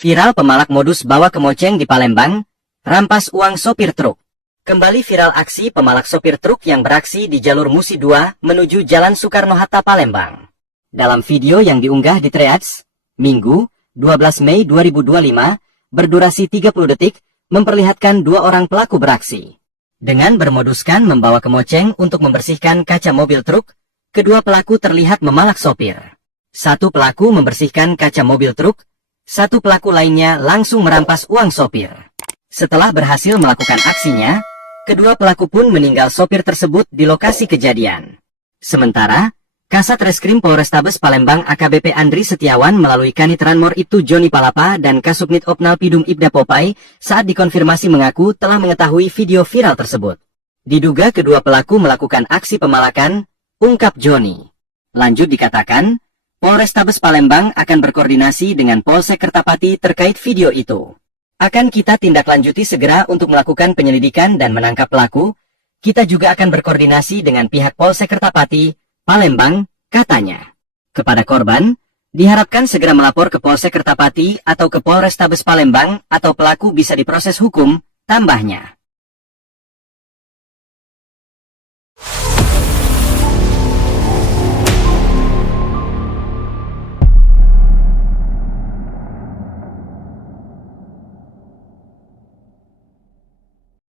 Viral pemalak modus bawa kemoceng di Palembang, rampas uang sopir truk. Kembali viral aksi pemalak sopir truk yang beraksi di jalur Musi 2 menuju Jalan Soekarno-Hatta Palembang. Dalam video yang diunggah di Threads, Minggu, 12 Mei 2025, berdurasi 30 detik, memperlihatkan dua orang pelaku beraksi. Dengan bermoduskan membawa kemoceng untuk membersihkan kaca mobil truk, kedua pelaku terlihat memalak sopir. Satu pelaku membersihkan kaca mobil truk, satu pelaku lainnya langsung merampas uang sopir. Setelah berhasil melakukan aksinya, kedua pelaku pun meninggal sopir tersebut di lokasi kejadian. Sementara, Kasat Reskrim Polrestabes Palembang AKBP Andri Setiawan melalui Kanit Ranmor Ibtu Joni Palapa dan Kasubnit Opnal Pidum Ibda Popai saat dikonfirmasi mengaku telah mengetahui video viral tersebut. Diduga kedua pelaku melakukan aksi pemalakan, ungkap Joni. Lanjut dikatakan, Polrestabes Palembang akan berkoordinasi dengan Polsek Kertapati terkait video itu. Akan kita tindak lanjuti segera untuk melakukan penyelidikan dan menangkap pelaku. Kita juga akan berkoordinasi dengan pihak Polsek Kertapati, Palembang, katanya. Kepada korban, diharapkan segera melapor ke Polsek Kertapati atau ke Polrestabes Palembang atau pelaku bisa diproses hukum, tambahnya.